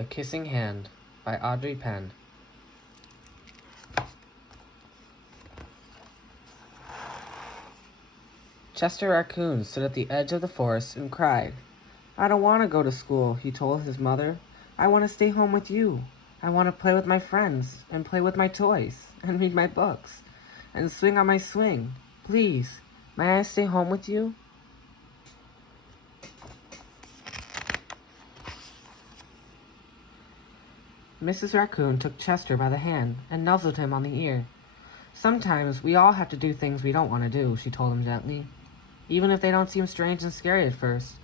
The Kissing Hand by Audrey Penn. Chester Raccoon stood at the edge of the forest and cried. "I don't want to go to school," he told his mother. "I want to stay home with you. I want to play with my friends, and play with my toys, and read my books, and swing on my swing. Please, may I stay home with you?" Mrs. Raccoon took Chester by the hand and nuzzled him on the ear. "Sometimes we all have to do things we don't want to do," she told him gently, "even if they don't seem strange and scary at first.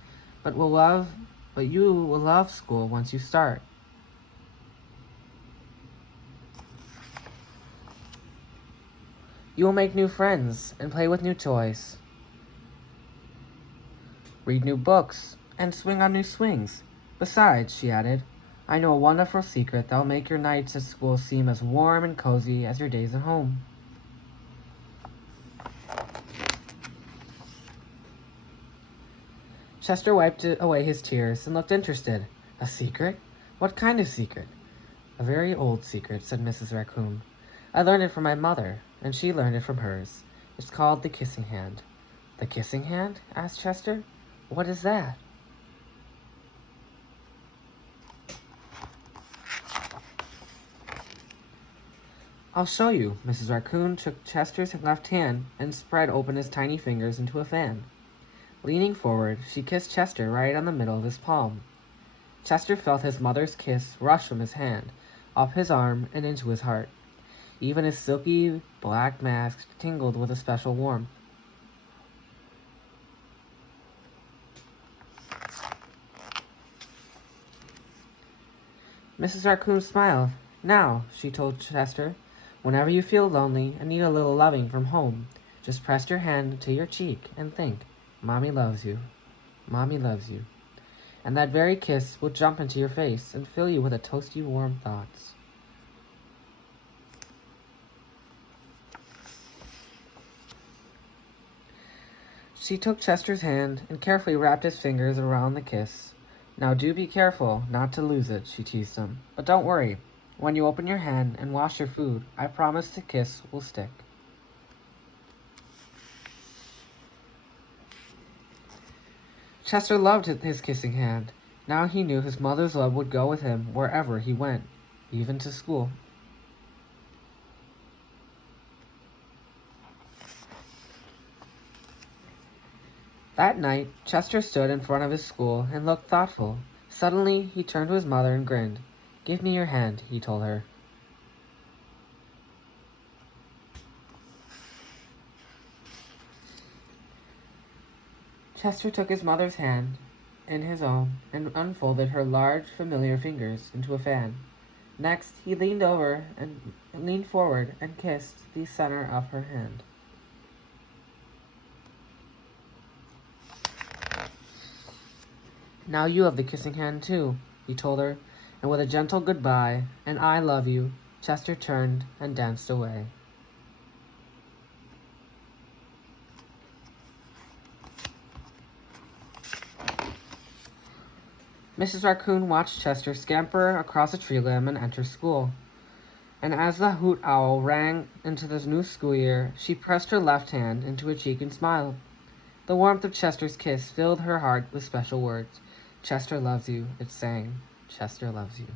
But you will love school once you start." "You will make new friends and play with new toys, read new books, and swing on new swings. Besides," she added, "I know a wonderful secret that will make your nights at school seem as warm and cozy as your days at home." Chester wiped away his tears and looked interested. "A secret? What kind of secret?" "A very old secret," said Mrs. Raccoon. "I learned it from my mother, and she learned it from hers. It's called the Kissing Hand." "The Kissing Hand?" asked Chester. "What is that?" "I'll show you." Mrs. Raccoon took Chester's left hand and spread open his tiny fingers into a fan. Leaning forward, she kissed Chester right on the middle of his palm. Chester felt his mother's kiss rush from his hand, up his arm, and into his heart. Even his silky black mask tingled with a special warmth. Mrs. Raccoon smiled. "Now," she told Chester, "whenever you feel lonely and need a little loving from home, just press your hand to your cheek and think, 'Mommy loves you. Mommy loves you.' And that very kiss will jump into your face and fill you with a toasty warm thoughts." She took Chester's hand and carefully wrapped his fingers around the kiss. "Now do be careful not to lose it," she teased him. "But don't worry. When you open your hand and wash your food, I promise the kiss will stick." Chester loved his kissing hand. Now he knew his mother's love would go with him wherever he went, even to school. That night, Chester stood in front of his school and looked thoughtful. Suddenly, he turned to his mother and grinned. "Give me your hand," he told her. Chester took his mother's hand in his own and unfolded her large, familiar fingers into a fan. Next, he leaned forward and kissed the center of her hand. "Now you have the kissing hand too," he told her, and with a gentle goodbye and "I love you," Chester turned and danced away. Mrs. Raccoon watched Chester scamper across a tree limb and enter school. And as the hoot owl rang into the new school year, she pressed her left hand into her cheek and smiled. The warmth of Chester's kiss filled her heart with special words. "Chester loves you," it sang. "Chester loves you."